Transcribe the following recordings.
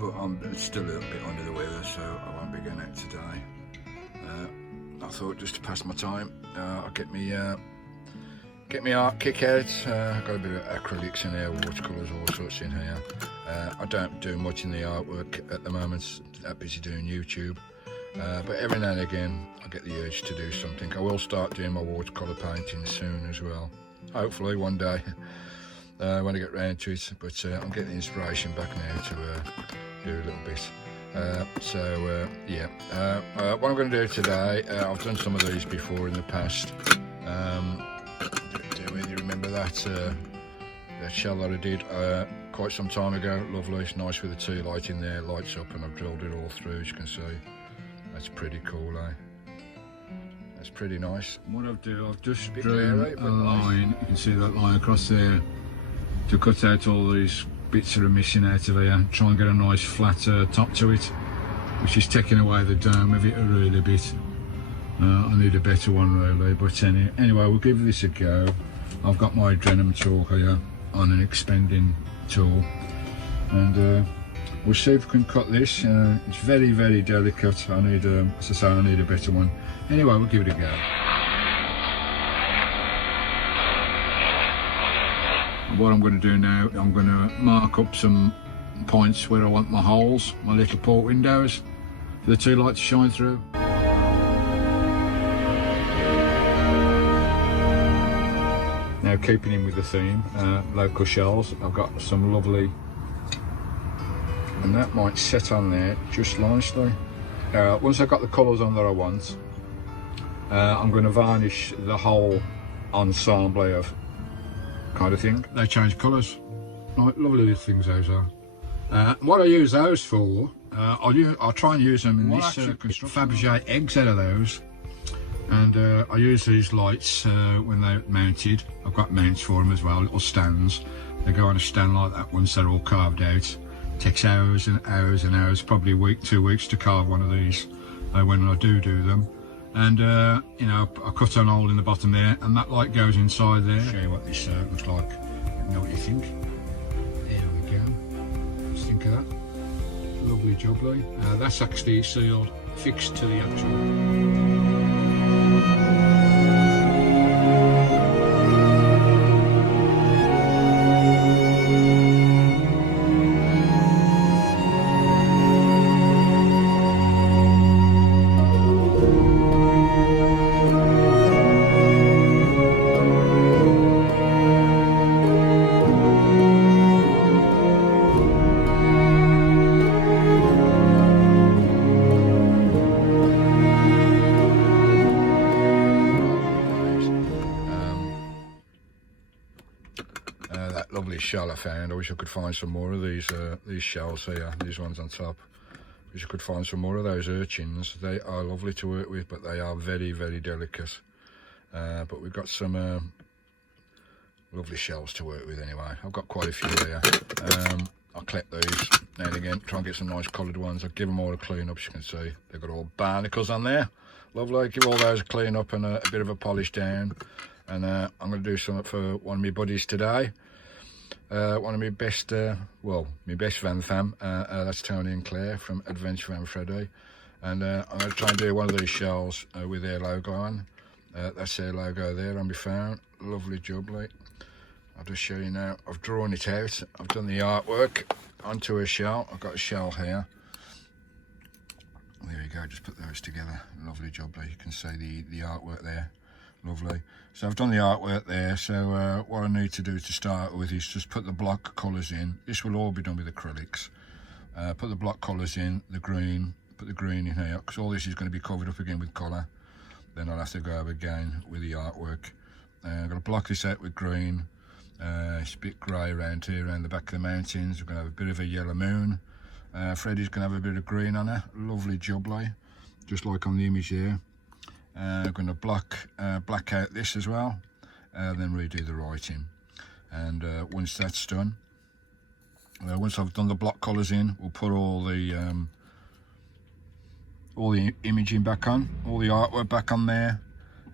But I'm still a little bit under the weather, so I won't be going out today. I thought just to pass my time, I'll get me art kick out. I've got a bit of acrylics in here, watercolours, all sorts in here. I don't do much in the artwork at the moment, I'm busy doing YouTube. But every now and again I get the urge to do something. I will start doing my watercolour painting soon as well, hopefully one day when I get round to it. But I'm getting the inspiration back now to do a little bit. What I'm going to do today, I've done some of these before in the past. Do you remember that shell that I did quite some time ago? Lovely, it's nice with the tea light in there, lights up, and I've drilled it all through, as you can see. That's pretty cool, eh? That's pretty nice. What I've done, I've just drawn a line, nice. You can see that line across there, to cut out all these bits that are missing out of here, try and get a nice flat top to it, which is taking away the dome of it a really bit. I need a better one really, but anyway, we'll give this a go. I've got my Adrenum tool here on an expanding tool, and we'll see if we can cut this. It's very, very delicate. I need, as I say, I need a better one. Anyway, we'll give it a go. What I'm going to do now, I'm going to mark up some points where I want my holes, my little port windows, for the tea light to shine through. Now, keeping in with the theme, local shells, I've got some lovely, and that might set on there just nicely. Once I've got the colours on that I want, I'm going to varnish the whole ensemble of kind of thing. They change colours. Right, lovely little things those are. What I use those for, I'll try and use them in this Fabergé eggs out of those. And I use these lights when they're mounted. I've got mounts for them as well, little stands. They go on a stand like that once they're all carved out. It takes hours and hours and hours, probably a week, 2 weeks to carve one of these when I do them. And you know, I cut an hole in the bottom there, and that light goes inside there. I'll show you what this looks like. Let me know what you think. There we go. What do you think of that? Lovely jubbly. That's actually sealed, fixed to the actual. That lovely shell I found. I wish I could find some more of these shells here, these ones on top. Wish I could find some more of those urchins. They are lovely to work with, but they are very, very delicate. But we've got some lovely shells to work with anyway. I've got quite a few here. I'll collect these now and again, try and get some nice coloured ones. I'll give them all a clean up, as you can see. They've got all barnacles on there. Lovely, give all those a clean up and a bit of a polish down. And I'm going to do something for one of my buddies today. One of my best, my best Van Fam, that's Tony and Claire from Adventure Van Freddy. And I'm going to try and do one of these shells with their logo on. That's their logo there on my phone. Lovely jubbly. I'll just show you now. I've drawn it out. I've done the artwork onto a shell. I've got a shell here. There we go, just put those together. Lovely jubbly. You can see the artwork there. Lovely. So I've done the artwork there. So what I need to do to start with is just put the block colours in. This will all be done with acrylics. Put the block colours in, the green, put the green in here, because all this is going to be covered up again with colour. Then I'll have to go over again with the artwork. I'm going to block this out with green, It's a bit grey around here, around the back of the mountains. We're going to have a bit of a yellow moon. Freddie's going to have a bit of green on her. Lovely jubbly, just like on the image here. We're going to black out this as well, then redo the writing. And once that's done, once I've done the block colours in, we'll put all the imaging back on, all the artwork back on there,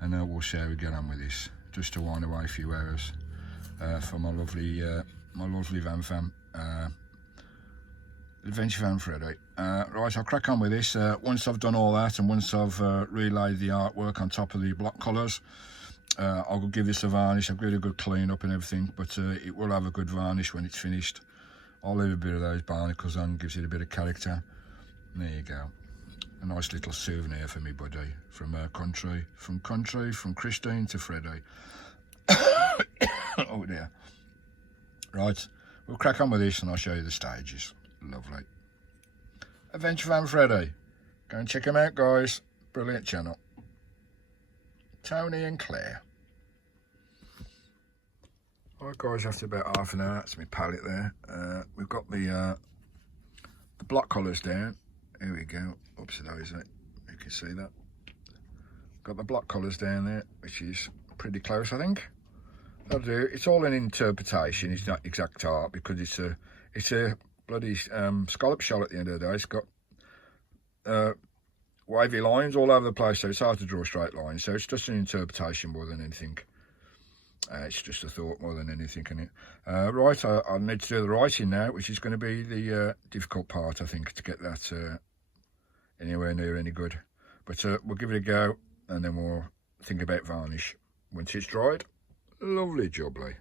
and we'll see how we get on with this, just to wind away a few hours for my lovely Vancamp adventure van Freddie. Right, I'll crack on with this. Once I've done all that, and once I've relayed the artwork on top of the block colours, I'll give this a varnish. I'll give it a good clean up and everything, but it will have a good varnish when it's finished. I'll leave a bit of those barnacles on, gives it a bit of character. There you go. A nice little souvenir for me buddy, from Christine to Freddie. Oh dear. Right, we'll crack on with this and I'll show you the stages. Lovely. Adventure Van Freddie. Go and check him out, guys. Brilliant channel. Tony and Claire. Alright guys, after about half an hour, that's my palette there. We've got the block colours down. Here we go. Oops, daisy. You can see that. Got the block colours down there, which is pretty close, I think. That'll do. It's all an interpretation. It's not exact art because it's a bloody scallop shell at the end of the day. It's got wavy lines all over the place, so it's hard to draw straight lines. So it's just an interpretation more than anything. It's just a thought more than anything, isn't it? Right, I need to do the writing now, which is going to be the difficult part, I think, to get that anywhere near any good. But we'll give it a go, and then we'll think about varnish once it's dried. Lovely jubbly.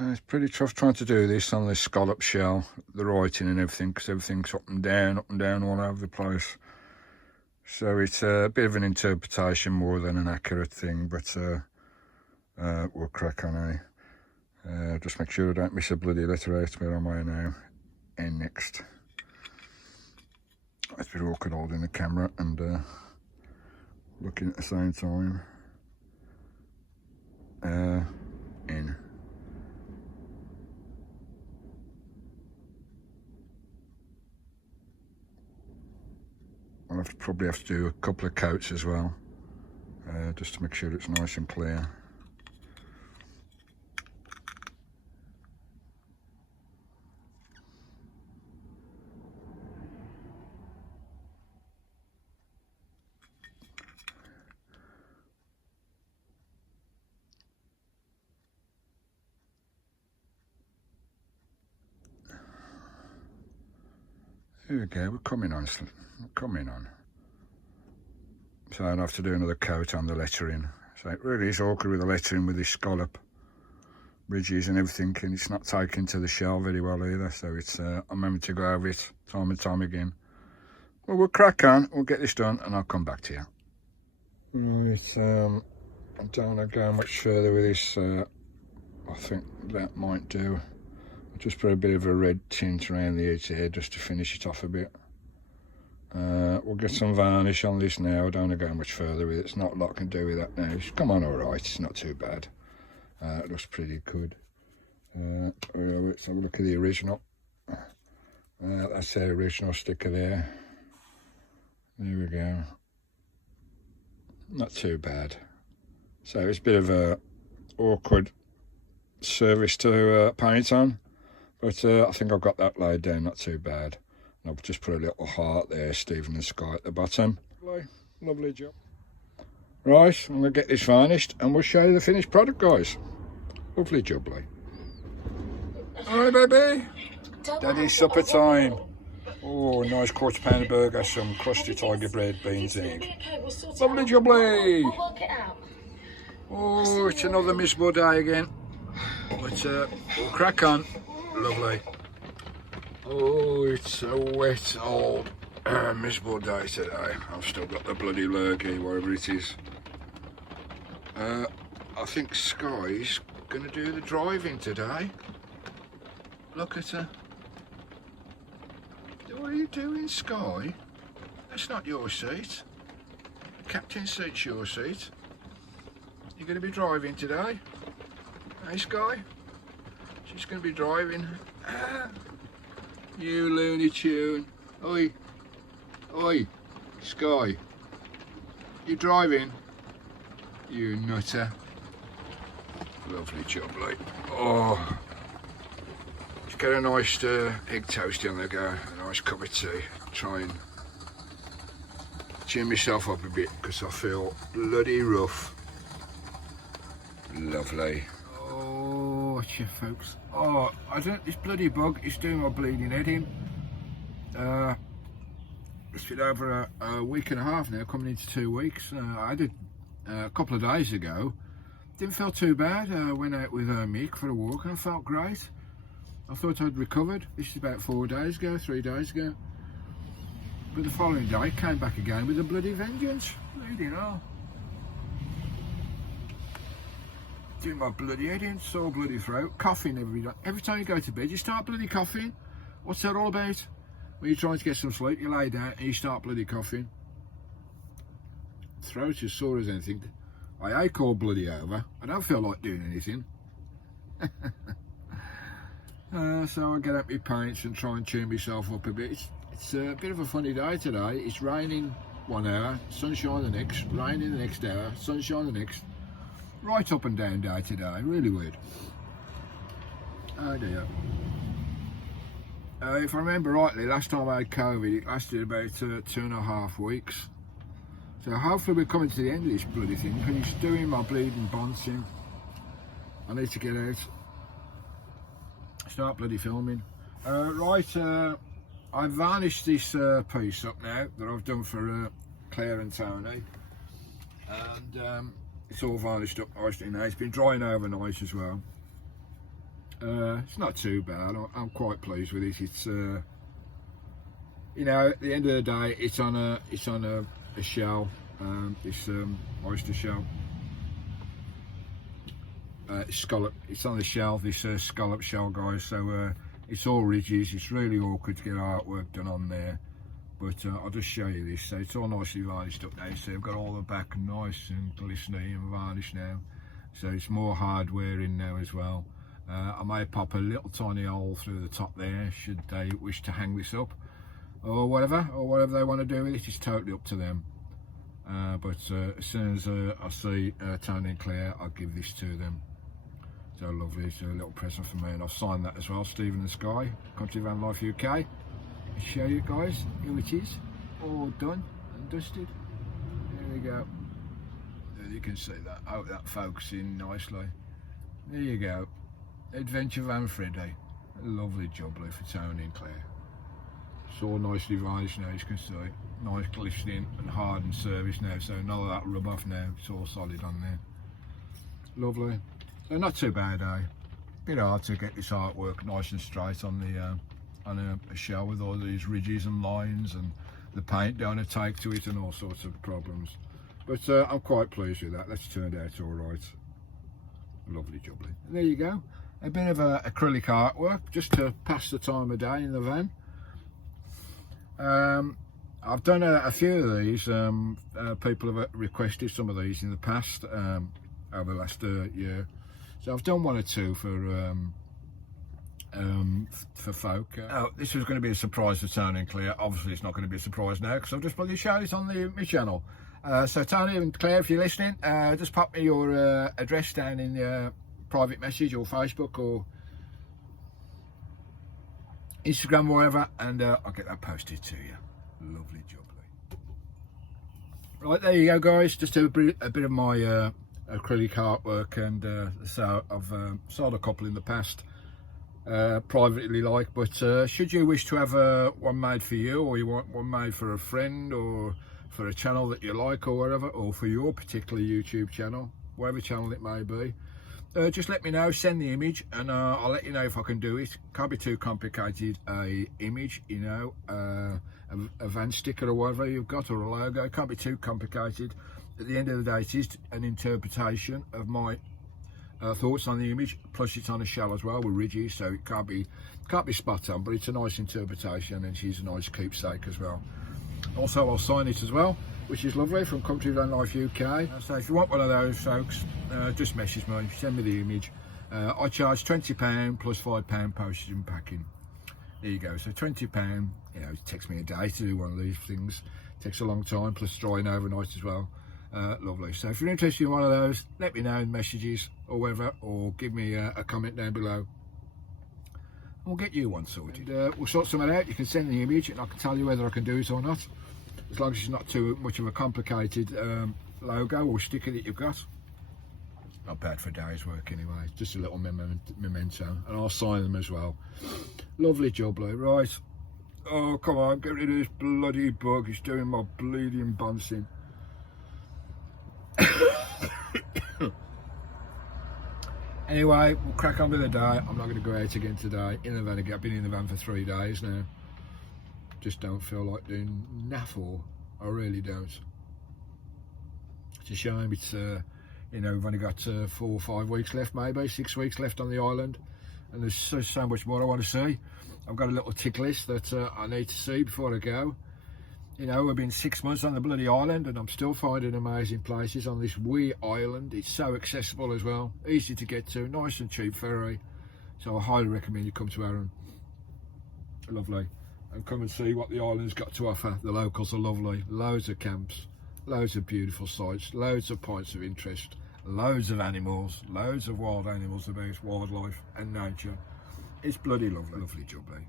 It's pretty tough trying to do this on this scallop shell, the writing and everything, because everything's up and down all over the place. So it's a bit of an interpretation more than an accurate thing, but we'll crack on, just make sure I don't miss a bloody letter out. We're on my way now. N next. It's a bit awkward holding the camera and looking at the same time. N. I'll probably have to do a couple of coats as well, just to make sure it's nice and clear. Here we go, we're coming on. So I'll have to do another coat on the lettering. So it really is awkward with the lettering with this scallop ridges and everything, and it's not taken to the shell very well either. So it's I'm having to go over it time and time again. Well, we'll crack on, we'll get this done, and I'll come back to you. Right, I don't want to go much further with this. I think that might do. I'll just put a bit of a red tint around the edge here just to finish it off a bit. We'll get some varnish on this now. I don't want to go much further with it. It's not a lot I can do with that now. It's come on alright, it's not too bad. It looks pretty good. Let's have a look at the original. That's the original sticker there. There we go. Not too bad. So it's a bit of a awkward surface to paint on, but I think I've got that laid down not too bad. And I've just put a little heart there, Stephen and Skye at the bottom. Lovely job. Right, I'm going to get this varnished and we'll show you the finished product, guys. Lovely jubbly. Alright, baby. Daddy's supper time. Oh, nice quarter pounder burger, some crusty tiger bread, beans, egg. Lovely jubbly. Oh, it's another miserable day again. But we'll crack on. Lovely. Oh, it's a wet old miserable day today. I've still got the bloody lurgy, whatever it is. I think Skye's going to do the driving today. Look at her. What are you doing, Skye? That's not your seat. The captain's seat's your seat. You're going to be driving today. Hey, Skye? She's going to be driving. Ah, you Looney Tune. Oi. Oi. Skye. You driving? You nutter. Lovely job, like. Oh. Just get a nice egg toasty on the go. A nice cup of tea. Try and cheer myself up a bit because I feel bloody rough. Lovely. Oh, watch you folks. Oh, this bloody bug is doing my bleeding head in. It's been over a week and a half now, coming into 2 weeks. I did a couple of days ago. Didn't feel too bad. Went out with Mick for a walk and I felt great. I thought I'd recovered. This is about 3 days ago. But the following day came back again with a bloody vengeance. Bleeding hell. Doing my bloody head in, sore bloody throat, coughing every time you go to bed, you start bloody coughing. What's that all about? When you're trying to get some sleep, you lay down and you start bloody coughing. Throat is sore as anything. I ache all bloody over. I don't feel like doing anything. So I get up my paints and try and tune myself up a bit. It's a bit of a funny day today. It's raining 1 hour, sunshine the next, raining the next hour, sunshine the next. Right up and down day today, really weird. Oh dear. If I remember rightly, last time I had COVID, it lasted about 2.5 weeks. So hopefully we're coming to the end of this bloody thing, because it's doing my bleeding bouncing. I need to get out. Start bloody filming. I've varnished this piece up now that I've done for Claire and Tony. And it's all varnished up nicely now. It's been drying overnight as well. It's not too bad. I'm quite pleased with it. It's you know, at the end of the day, it's on a shell. This oyster shell. Scallop. It's on the shell. This scallop shell, guys. So it's all ridges. It's really awkward to get artwork done on there. But I'll just show you this. So it's all nicely varnished up now. So I've got all the back nice and glistening and varnished now. So it's more hardware in now as well. I may pop a little tiny hole through the top there should they wish to hang this up or whatever they want to do with it. It's totally up to them. But as soon as I see Tony and Claire, I'll give this to them. So lovely. It's a little present for me, and I've signed that as well. Stephen and Skye, Country Vanlife UK. Show you guys who it is, all done and dusted. There we go. There you can see that. I hope that focusing nicely. There you go. Adventure Van Freddy. A lovely job for Tony and Claire. It's all nicely varnished now, as you can see. Nice glistening and hard and service now, so none of that rub off now. It's all solid on there. Lovely. So not too bad, eh? Bit hard to get this artwork nice and straight on the on a shell with all these ridges and lines, and the paint don't take to it and all sorts of problems. But I'm quite pleased with that. That's turned out all right. Lovely jubbly. There you go. A bit of acrylic artwork just to pass the time of day in the van. I've done a few of these. People have requested some of these in the past over the last year. So I've done 1 or 2 for folk. Oh, this was going to be a surprise to Tony and Claire. Obviously it's not going to be a surprise now because I've just bloody shown it on my channel. So Tony and Claire, if you're listening, just pop me your address down in the private message or Facebook or Instagram, wherever, and I'll get that posted to you. Lovely jubbly. Right, there you go, guys. Just a bit of my acrylic artwork, and so I've sold a couple in the past privately, like, but should you wish to have one made for you, or you want one made for a friend, or for a channel that you like, or whatever, or for your particular YouTube channel, whatever channel it may be, just let me know. Send the image and I'll let you know if I can do it. Can't be too complicated. A image, you know, a van sticker or whatever you've got, or a logo, can't be too complicated. at the end of the day, it is an interpretation of my thoughts on the image, plus it's on a shell as well with ridges, so it can't be spot on, but it's a nice interpretation, and she's a nice keepsake as well. Also, I'll sign it as well, which is lovely, from Country Vanlife UK. So if you want one of those, folks, just message me, send me the image. I charge £20 plus £5 postage and packing. There you go. So £20, you know, it takes me a day to do one of these things. It takes a long time, plus drying overnight as well. Lovely. So if you're interested in one of those, let me know in messages or whatever, or give me a comment down below. We'll get you one sorted. We'll sort something out. You can send the image and I can tell you whether I can do it or not, as long as it's not too much of a complicated logo or sticker that you've got. Not bad for a day's work anyway, just a little memento, and I'll sign them as well. Lovely job, Lou. Right, oh come on, get rid of this bloody bug, it's doing my bleeding bouncing. Anyway, we'll crack on with the day. I'm not going to go out again today in the van again. I've been in the van for 3 days now. Just don't feel like doing naff all. I really don't. It's a shame. It's you know, we've only got 4 or 5 weeks left, maybe 6 weeks left on the island, and there's so much more I want to see. I've got a little tick list that I need to see before I go. You know, we've been 6 months on the bloody island, and I'm still finding amazing places on this wee island. It's so accessible as well, easy to get to, nice and cheap ferry. So I highly recommend you come to Arran. Lovely. And come and see what the island's got to offer. The locals are lovely. Loads of camps, loads of beautiful sights, loads of points of interest, loads of animals, loads of wild animals about, wildlife and nature. It's bloody lovely. Lovely job, eh?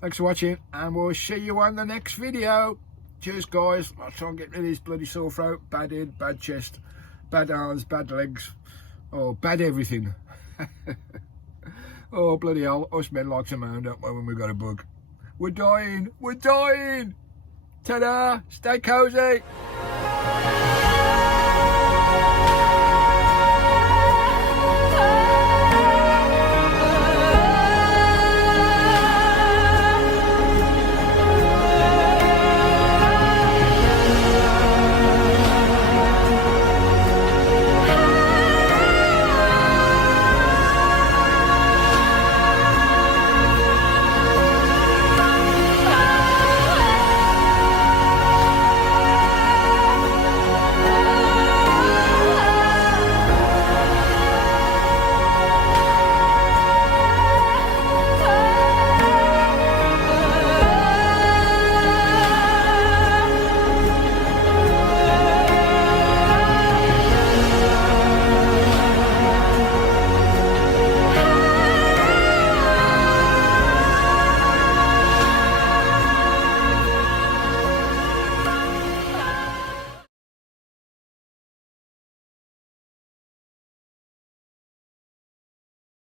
Thanks for watching, and we'll see you on the next video. Cheers, guys. I'll try and get rid of this bloody sore throat, bad head, bad chest, bad arms, bad legs, oh, bad everything. Oh, bloody hell, us men like to moan, don't we, when we've got a bug. We're dying, we're dying. Ta-da, stay cozy.